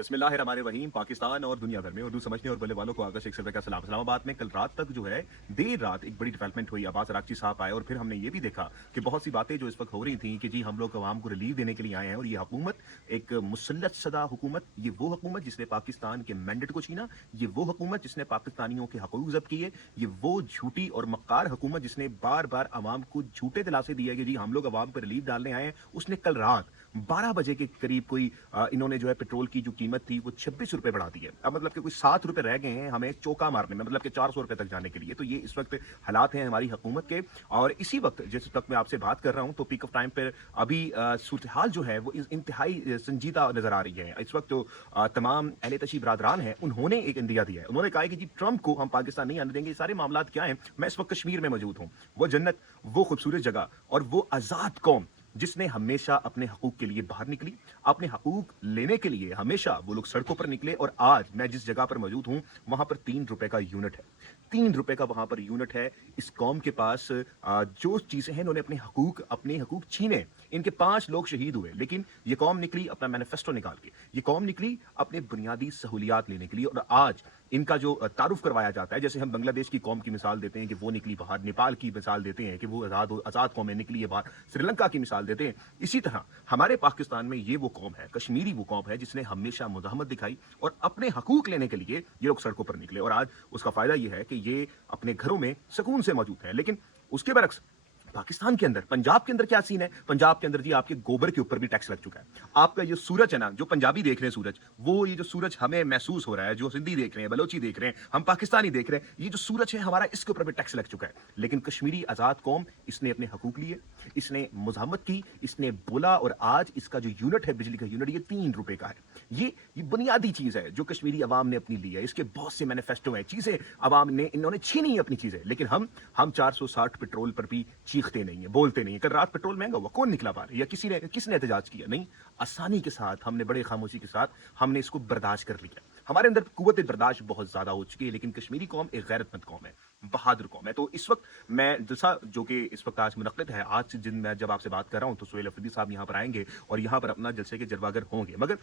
बिस्मिल्लाहिर्रहमानिर्रहीम। पाकिस्तान और दुनिया भर में उर्दू समझने और बोलने वालों को आगा शेख सदर का सलाम। इस्लामाबाद में कल रात तक जो है देर रात एक बड़ी डेवलपमेंट हुई। अब्बास अरागची साहब आए और फिर हमने ये भी देखा कि बहुत सी बातें जो इस वक्त हो रही थी कि जी हम लोग अवाम को रिलीफ देने के लिए आए हैं और ये हुकूमत एक मुसल्लत सदा हुकूमत, ये वो हुकूमत जिसने पाकिस्तान के मैंडेट को छीना, ये वो हुकूमत जिसने पाकिस्तानियों के हकूक जब्त किए, ये वो झूठी और मक्कार हुकूमत जिसने बार बार अवाम को झूठे दिलासे दिए कि जी हम लोग अवाम पर रिलीफ डालने आए हैं। उसने कल रात 12 बजे के करीब कोई इन्होंने जो है पेट्रोल की जो कीमत थी वो 26 रुपए बढ़ा दी है। अब मतलब कि कोई 7 रुपए रह गए हैं हमें चौका मारने में, मतलब कि 400 रुपए तक जाने के लिए। तो ये इस वक्त हालात हैं हमारी हुकूमत के। और इसी वक्त जिस वक्त मैं आपसे बात कर रहा हूं तो पीक ऑफ टाइम पर अभी सूरत हाल जो है वो इंतहाई संजीदा नजर आ रही है। इस वक्त जो तमाम अहले तशी बरादरान हैं उन्होंने एक इंदिया दिया है। उन्होंने कहा है कि जी ट्रंप को हम पाकिस्तान नहीं आने देंगे। सारे मामला क्या है, मैं इस वक्त कश्मीर में मौजूद हूँ, वो जन्नत, वो खूबसूरत जगह और वो आजाद कौम जिसने हमेशा अपने हकूक के लिए बाहर निकली, अपने हकूक लेने के लिए हमेशा वो लोग सड़कों पर निकले। और आज मैं जिस जगह पर मौजूद हूं वहां पर 3 रुपए का यूनिट है, 3 रुपए का वहां पर यूनिट है। इस कौम के पास जो चीजें हैं, इन्होंने अपने हकूक छीने। इनके 5 लोग शहीद हुए, लेकिन ये कौम निकली अपना मैनिफेस्टो निकाल के, ये कौम निकली अपने बुनियादी सहूलियात लेने के लिए। और आज इनका जो तारुफ करवाया जाता है, जैसे हम बांग्लादेश की कौम की मिसाल देते हैं कि वो निकली बाहर, नेपाल की मिसाल देते हैं कि वो आजाद कौमें निकली है बाहर, श्रीलंका की मिसाल देते हैं, इसी तरह हमारे पाकिस्तान में ये वो कौम है, कश्मीरी वो कौम है जिसने हमेशा मुजाहमत दिखाई और अपने हकूक लेने के लिए ये लोग सड़कों पर निकले। और आज उसका फायदा ये है कि ये अपने घरों में सुकून से मौजूद है। लेकिन उसके बरक्स पाकिस्तान के अंदर, पंजाब के अंदर क्या सीन है? पंजाब के अंदर जी आपके गोबर के ऊपर भी टैक्स लग चुका है। आपका ये सूरज है ना, जो पंजाबी देख रहे हैं सूरज, वो ये जो सूरज हमें महसूस हो रहा है, जो सिंधी देख रहे हैं, बलोची देख रहे हैं, हम पाकिस्तानी देख रहे हैं, ये जो सूरज है हमारा, इसके ऊपर भी टैक्स लग चुका है। लेकिन कश्मीरी आजाद कौम, इसने अपने हकूक लिए, इसने मुजाहमत की, इसने बोला और आज इसका जो यूनिट है, बिजली का यूनिट, ये 3 रुपए का है। ये बुनियादी चीज है जो कश्मीरी अवाम ने अपनी ली है। इसके बहुत से मैनिफेस्टो हैं, चीजें अवाम ने, इन्होंने छीनी है अपनी चीजें। लेकिन हम 460 पेट्रोल पर भी चीखते नहीं है, बोलते नहीं है। कल रात पेट्रोल महंगा हुआ, कौन निकला बाहर, या किसने एहतजाज किया? नहीं, आसानी के साथ हमने, बड़े खामोशी के साथ हमने इसको बर्दाश्त कर लिया। हमारे अंदर कुव्वत बर्दाश्त बहुत ज्यादा हो चुकी है। लेकिन कश्मीरी कौम एक गैरतमंद कौम है, बहादुर कौम है। तो इस वक्त मैं जलसा जो कि इस वक्त आज मुनक्किद है, आज जिन मैं जब आपसे बात कर रहा हूं तो सुहेल अफरीदी साहब यहाँ पर आएंगे और यहाँ पर अपना जलसे के जलवागर होंगे। मगर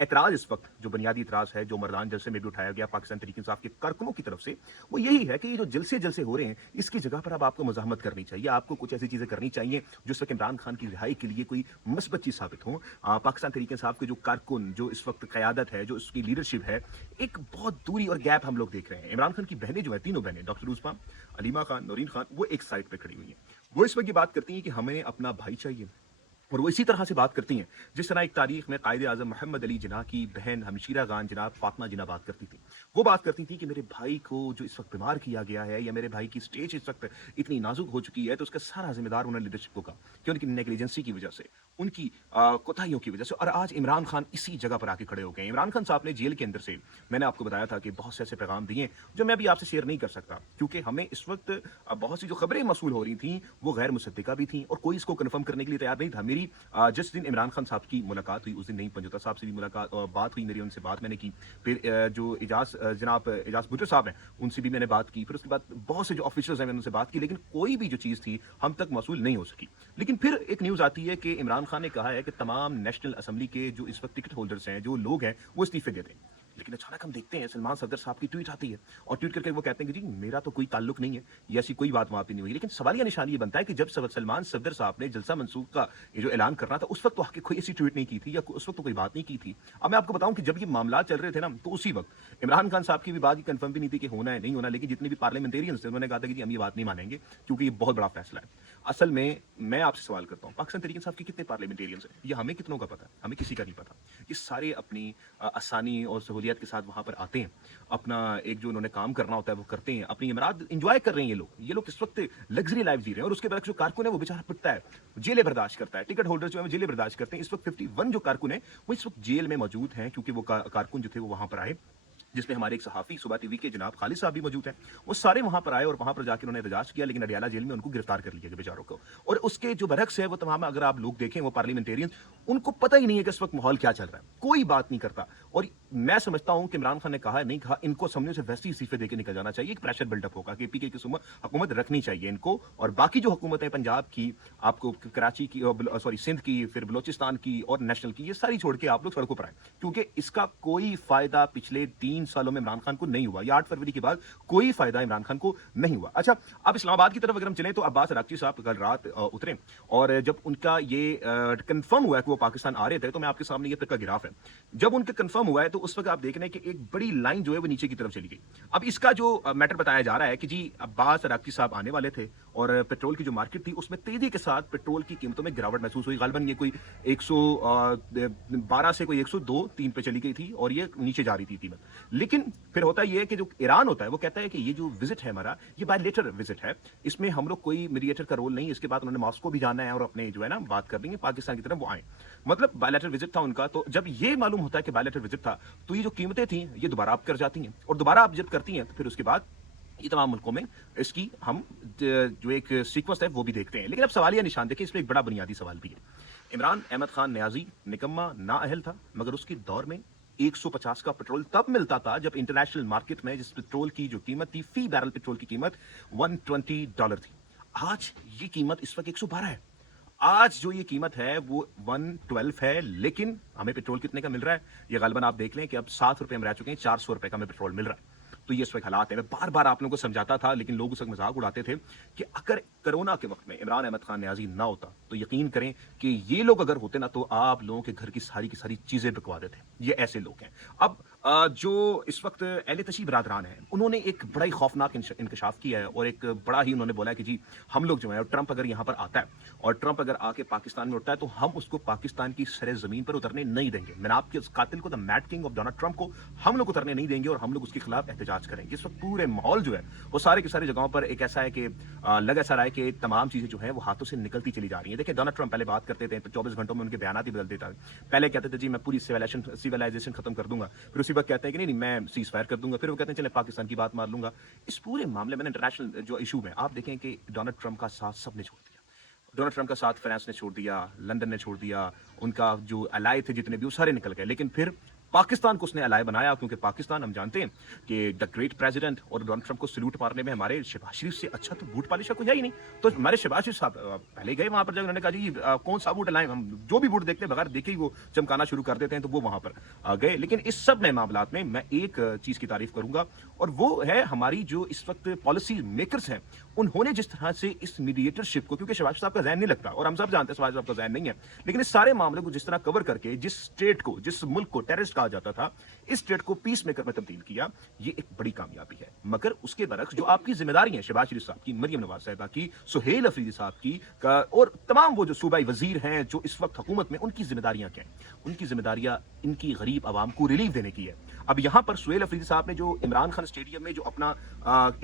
एतराज इस वक्त जो बुनियादी एतराज है, जो मरदान जलसे में भी उठाया गया पाकिस्तान तहरीक इंसाफ के कारकुनों की तरफ से, वो यही है कि ये जो जलसे हो रहे हैं, इसकी जगह पर अब आपको मुजाहमत करनी चाहिए। आपको कुछ ऐसी चीजें करनी चाहिए जो इस वक्त इमरान खान की रिहाई के लिए कोई मस्बत चीज साबित हो। पाकिस्तान तहरीक इंसाफ के जो कारकुन, जो इस वक्त क़यादत है, जो उसकी लीडरशिप है, एक बहुत दूरी और गैप हम लोग देख रहे हैं। इमरान खान की बहनें जो है, तीनों बहनें, डॉक्टर उस्मा, अलीमा खान, नौरीन खान, वो एक साइड पे खड़ी हुई हैं। वो इस वक्त ये बात करती हैं कि हमें अपना भाई चाहिए। और वो इसी तरह से बात करती हैं जिस तरह एक तारीख में कायदे आजम मोहम्मद अली जिन्ना की बहन हमशीरा खान जनाब फातिमा जिन्ना बात करती थी। वो बात करती थी कि मेरे भाई को जो इस वक्त बीमार किया गया है, या मेरे भाई की स्टेज इस वक्त इतनी नाजुक हो चुकी है, तो उसका सारा जिम्मेदार उन्होंने लीडरशिप को कहा कि उनकी नेग्लिजेंसी की वजह से, उनकी कोताहियों की वजह से। और आज इमरान खान इसी जगह पर आके खड़े हो गए। इमरान खान साहब ने जेल के अंदर से, मैंने आपको बताया था कि बहुत से ऐसे पैगाम दिए जो मैं भी आपसे शेयर नहीं कर सकता, क्योंकि हमें इस वक्त बहुत सी जो खबरें मसूल हो रही थी वो गैर मुसद्दिका भी थी और कोई इसको कन्फर्म करने के लिए तैयार नहीं था। मेरी जिस दिन इमरान खान साहब की मुलाकात हुई, उस दिन नहीं, पंजोता साहब से भी मुलाकात बात हुई मेरी, उनसे बात मैंने की। फिर जो जनाब इजाज भुट्टो साहब हैं, उनसे भी मैंने बात की। फिर उसके बाद बहुत से जो ऑफिसर्स हैं, मैंने उनसे बात की, लेकिन कोई भी जो चीज़ थी हम तक मौसूल नहीं हो सकी। लेकिन फिर एक न्यूज़ आती है कि इमरान खान ने कहा है कि तमाम नेशनल असम्बली के जो इस वक्त टिकट होल्डर्स हैं, जो लोग हैं, वो इस्तीफे दे दें। लेकिन अचानक हम देखते हैं सलमान सफदर साहब की ट्वीट आती है और ट्वीट करके वो कहते हैं कि जी मेरा तो कोई ताल्लुक नहीं है, ये ऐसी कोई बात वहां पे नहीं हुई। लेकिन सवालिया निशान ये बनता है कि जब सलमान सफदर साहब ने जलसा मंसूख का ये जो ऐलान करना था, उस वक्त तो आके कोई ऐसी ट्वीट नहीं की थी, या उस वक्त तो कोई बात नहीं की थी। अब मैं आपको बताऊं कि जब ये मामला चल रहे थे ना, तो उसी वक्त इमरान खान साहब की भी बात कंफर्म भी नहीं थी कि होना है नहीं होना, लेकिन जितने भी पार्लियामेंटेरियंस थे उन्होंने कहा था कि जी हम ये बात नहीं मानेंगे क्योंकि ये बहुत बड़ा फैसला है। असल में मैं आपसे सवाल करता हूँ, पाकिस्तान तहरीक इंसाफ के कितने पार्लियामेंटेरियंस हैं? ये हमें कितनों का पता है? हमें किसी का नहीं पता। ये सारे अपनी आसानी और सहूलियत के साथ वहां पर आते हैं, अपना एक जो उन्होंने काम करना होता है वो करते हैं, अपनी इमरात इंजॉय कर रहे हैं। ये लोग इस वक्त लग्जरी लाइफ जी रहे हैं। और उसके बाद जो कारकुन है वो बेचारा पिटता है, जेलें बर्दाश्त करता है, टिकट होल्डर जो है जेलें बर्दाश्त करते हैं। इस वक्त 51 जो कारकुन है वो इस वक्त जेल में मौजूद हैं, क्योंकि वो कारकुन जो थे वो वहां पर आए, जिसमें हमारे एक सहाफ़ी सुबह टीवी के जनाब खालिद साहब भी मौजूद हैं। वो सारे वहां पर आए और वहां पर जाकर उन्होंने एहतजाज किया, लेकिन अडियाला जेल में उनको गिरफ्तार कर लिया गया बेचारों को। और उसके जो बरक्स है वो तमाम, अगर आप लोग देखें, वो पार्लियामेंटेरियन, उनको पता ही नहीं है कि इस वक्त माहौल क्या चल रहा है, कोई बात नहीं करता। और मैं समझता हूं कि इमरान खान ने कहा है नहीं कहा, इनको सामने से वैसे ही इस्तीफे देके निकल जाना चाहिए, एक प्रेशर बिल्डअप होगा कि पीके की हुकूमत रखनी चाहिए इनको, और बाकी जो हुकूमतें पंजाब की, आपको कराची की, सॉरी सिंध की, फिर बलोचिस्तान की और नेशनल की, ये सारी छोड़ के आप लोग सड़कों पर आए, क्योंकि इसका कोई फायदा पिछले 3 सालों में इमरान खान को नहीं हुआ। या 8 फरवरी के बाद कोई फायदा इमरान खान को नहीं हुआ। अच्छा, अब इस्लामाबाद की तरफ अगर हम चलें तो अब्बास अरागची साहब कल रात उतरे, और जब उनका ये कंफर्म हुआ कि वो पाकिस्तान आ रहे थे, तो मैं आपके सामने ये तक का गिराफ है, जब उनका कंफर्म हुआ है तो उस वक्त आप देख रहे हैं कि एक बड़ी लाइन जो है वो नीचे की तरफ चली गई। अब इसका जो मैटर बताया जा रहा है कि जी अब्बास अरागची साहब आने वाले थे, और पेट्रोल की जो मार्केट थी उसमें तेजी के साथ पेट्रोल की कीमतों में गिरावट महसूस हुई। गालिबन ये कोई 112 से कोई 102-3 पे चली गई थी, और ये नीचे जा रही थी कीमत। लेकिन फिर होता ये है कि जो ईरान होता है वो कहता है कि ये जो विजिट है हमारा, ये बायलेटरल विजिट है, इसमें हम लोग कोई मीडिएटर का रोल नहीं। इसके बाद उन्होंने मॉस्को भी जाना है और अपने जो है ना बात कर लेंगे पाकिस्तान की तरफ वो आए, मतलब बायलेटरल विजिट था उनका। तो जब ये मालूम होता है कि बायलेटरल विजिट था, तो ये जो कीमतें थी ये दोबारा अप कर जाती हैं, और दोबारा आप जब करती हैं तो फिर उसके बाद ये तमाम मुल्कों में इसकी हम जो एक सीक्वेंस है वो भी देखते हैं। लेकिन अब सवाल या निशान देखिए, इसमें एक बड़ा बुनियादी सवाल भी है। इमरान अहमद खान न्याजी निकम्मा नाअहल था, मगर उसके दौर में 150 का पेट्रोल तब मिलता था जब इंटरनेशनल मार्केट में जिस पेट्रोल की जो कीमत थी, फी बैरल पेट्रोल की कीमत $120 थी। आज ये कीमत इस वक्त 112 है। आज जो ये कीमत है वो 112 है, लेकिन हमें पेट्रोल कितने का मिल रहा है? ये गालिबन आप देख लें कि अब 7 रुपए में रह चुके हैं, 400 रुपए का हमें पेट्रोल मिल रहा है। तो ये इस वक्त हालात है। मैं बार बार आप लोगों को समझाता था, लेकिन लोग उस वक्त मजाक उड़ाते थे कि अगर कोरोना के वक्त में इमरान अहमद खान न्याजी ना होता तो यकीन करें कि ये लोग अगर होते ना तो आप लोगों के घर की सारी चीजें बिकवा देते। ये ऐसे लोग हैं। अब जो इस वक्त अहले तशीफ बरादरान हैं, उन्होंने एक बड़ा ही खौफनाक इंकशाफ किया है, और एक बड़ा ही उन्होंने बोला है कि जी हम लोग जो है, ट्रंप अगर यहाँ पर आता है और ट्रंप अगर आके पाकिस्तान में उठता है तो हम उसको पाकिस्तान की सरे जमीन पर उतरने नहीं देंगे। मैंने आपके उस कातिल को, the mad king of Donald Trump को हम लोग उतरने नहीं देंगे, और हम लोग उसके खिलाफ एहतजाज करेंगे। इस वक्त पूरे माहौल जो है वो सारे की सारी जगहों पर एक ऐसा है कि लग ऐसा रहा है कि तमाम चीजें जो है वो हाथों से निकलती चली जा रही हैं। देखिए, डोनाल्ड ट्रंप पहले बात करते थे तो 24 घंटों में उनके बयान ही बदल देता है। पहले कहते थे जी मैं पूरी सिविलाइजेशन खत्म कर दूंगा, फिर उसी वक्त कहते हैं कि नहीं मैं सीज फायर कर दूंगा, फिर वो कहते हैं चले पाकिस्तान की बात मार लूंगा। इस पूरे मामले में इंटरनेशनल जो इशू में आप देखें कि डोनाल्ड ट्रंप का साथ सबने छोड़ दिया। डोनाल्ड ट्रंप का साथ फ्रांस ने छोड़ दिया, लंदन ने छोड़ दिया, उनका जो अलाय थे जितने भी वो सारे निकल गए। लेकिन फिर पाकिस्तान को उसने अलाय बनाया, क्योंकि पाकिस्तान हम जानते हैं कि द ग्रेट प्रेसिडेंट और डोनाल्ड ट्रंप को सल्यूट मारने में हमारे शहबाज शरीफ से अच्छा तो बूट पॉलिशर कोई है ही नहीं। तो हमारे शहबाज शरीफ साहब पहले गए वहां पर, जब उन्होंने कहा जी कौन सा बूट लाएं, हम जो भी बूट देखते हैं बगैर देखे ही वो चमकाना शुरू कर देते हैं, तो वो वहां पर गए। लेकिन इस सब में मामलात में मैं एक चीज की तारीफ करूंगा, और वो है हमारी जो इस वक्त पॉलिसी मेकर्स हैं, उन्होंने जिस तरह से इस मीडिएटरशिप को, क्योंकि शहबाज साहब का जहन नहीं लगता और हम सब जानते हैं शहबाज साहब का जहन नहीं है, लेकिन इस सारे मामले को जिस तरह कवर करके जिस स्टेट को, जिस मुल्क को टेररिस्ट कहा जाता था, इस स्टेट को पीस मेकर में तब्दील किया, ये एक बड़ी कामयाबी है। मगर उसके बरक्स जो आपकी जिम्मेदारी है शहबाज शरीफ साहब की, मरियम नवाज साहिबा की, सुहेल अफरीदी साहब की, और तमाम वो जो सूबाई वजीर हैं जो इस वक्त हुकूमत में, उनकी जिम्मेदारियां क्या हैं? उनकी जिम्मेदारियां इनकी गरीब आवाम को रिलीफ देने की है। अब यहां पर सुहेल अफरीदी साहब ने जो इमरान खान स्टेडियम में जो अपना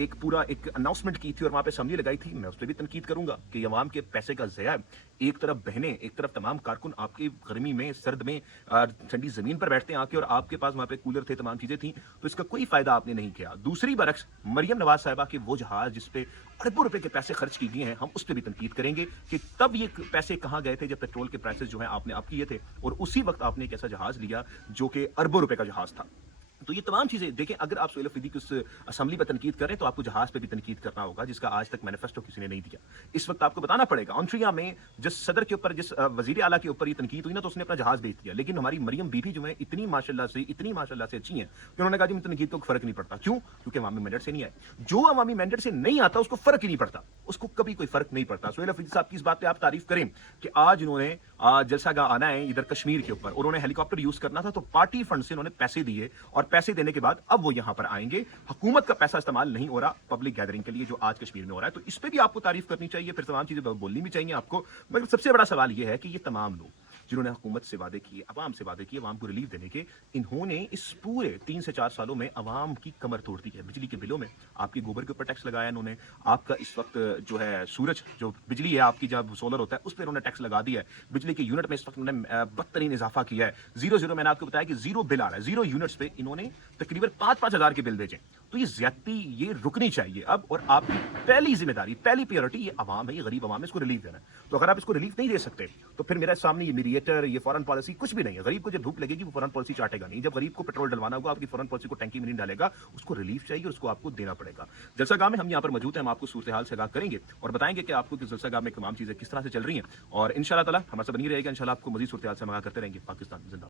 एक पूरा एक अनाउंसमेंट की थी और वहां पे असम्बली लगाई थी, मैं उस पर भी तनकीद करूंगा कि अवाम के पैसे का ज़या है। एक तरफ बहनें, एक तरफ तमाम कारकुन आपकी गर्मी में, सर्द में ठंडी जमीन पर बैठते हैं आके, और आपके पास वहां पे कूलर थे, तमाम चीजें थी, तो इसका कोई फायदा आपने नहीं किया। दूसरी बरक्स मरियम नवाज साहिबा के वो जहाज जिसपे अरबों रुपए के पैसे खर्च किए गए हैं, हम उस पर भी तनकीद करेंगे कि तब ये पैसे कहां गए थे जब पेट्रोल के प्राइसेस जो है आपने आप किए थे, और उसी वक्त आपने एक ऐसा जहाज लिया जो कि अरबों रुपए का जहाज था। तो ये तमाम चीजें देखें, अगर आप सुहेल अफरीदी की उस असेंबली पर तनकीद करें तो आपको जहाज पे भी तनकीद करना होगा, जिसका आज तक मैनिफेस्टो किसी ने नहीं दिया। इस वक्त आपको बताना पड़ेगा, ऑन्ट्रिया में जिस सदर के ऊपर, जिस वजीर आला के ऊपर ये तनकीद हुई ना, तो उसने अपना जहाज बेच दिया। लेकिन हमारी मरियम बीबी जो है इतनी माशाल्लाह से अच्छी हैं कि उन्होंने कहा जी तनकीद को फर्क नहीं पड़ता। क्यों? क्योंकि अवामी मैंडेट से नहीं आए। जो अवामी मैंडेट से नहीं आता उसको फर्क ही नहीं पड़ता, उसको कभी कोई फर्क नहीं पड़ता। सुहेल अफरीदी साहब की इस बात पे आप तारीफ करें कि आज उन्होंने जलसा गाह आना है इधर कश्मीर के ऊपर, उन्होंने हेलीकॉप्टर यूज करना था तो पार्टी फंड से उन्होंने पैसे दिए, और पैसे देने के बाद अब वो यहां पर आएंगे। हुकूमत का पैसा इस्तेमाल नहीं हो रहा पब्लिक गैदरिंग के लिए जो आज कश्मीर में हो रहा है, तो इस पे भी आपको तारीफ करनी चाहिए, फिर तमाम चीजें बोलनी भी चाहिए आपको। मगर सबसे बड़ा सवाल यह है कि ये तमाम लोग जिन्होंने हुकूमत से वादे किए, अवाम से वादे किए, अवाम को रिलीफ देने के, इन्होंने इस पूरे 3 से 4 सालों में अवाम की कमर तोड़ दी है। बिजली के बिलों में आपके गोबर के ऊपर टैक्स लगाया इन्होंने, आपका इस वक्त जो है सूरज जो बिजली है आपकी, जब सोलर होता है उस पर इन्होंने टैक्स लगा दिया है। बिजली के यूनिट में इस वक्त उन्होंने बदतरीन इजाफा किया है। 0 मैंने आपको बताया कि 0 बिल आ रहा है, 0 यूनिट्स पे इन्होंने तकरीबन 5-5 हजार के बिल भेजे। तो ये ज्यादती ये रुकनी चाहिए अब, और आपकी पहली जिम्मेदारी, पहली प्रायोरिटी ये अवाम है, ये गरीब अवाम है, इसको रिलीफ देना है। तो अगर आप इसको रिलीफ नहीं दे सकते तो फिर मेरे सामने ये थिएटर, ये फॉरेन पॉलिसी कुछ भी नहीं है। गरीब को जब भूख लगेगी वो फॉरेन पॉलिसी चाटेगा नहीं। जब गरीब को पेट्रोल डलवाना होगा, आपकी फॉरेन पॉलिसी को टंकी में नहीं डालेगा, उसको रिलीफ चाहिए और उसको आपको देना पड़ेगा। जलसागाह में हम यहाँ पर मौजूद हैं, हम आपको सूरत हाल से आगाह करेंगे और बताएंगे कि आपको कि जलसागाह में तमाम चीज़ें किस तरह से चल रही हैं, और इंशाल्लाह ताला हमारे साथ बनी रहेगा। इंशाल्लाह आपको मज़ीद सूरत हाल से हम आगाह करते रहेंगे। पाकिस्तान जिंदाबाद।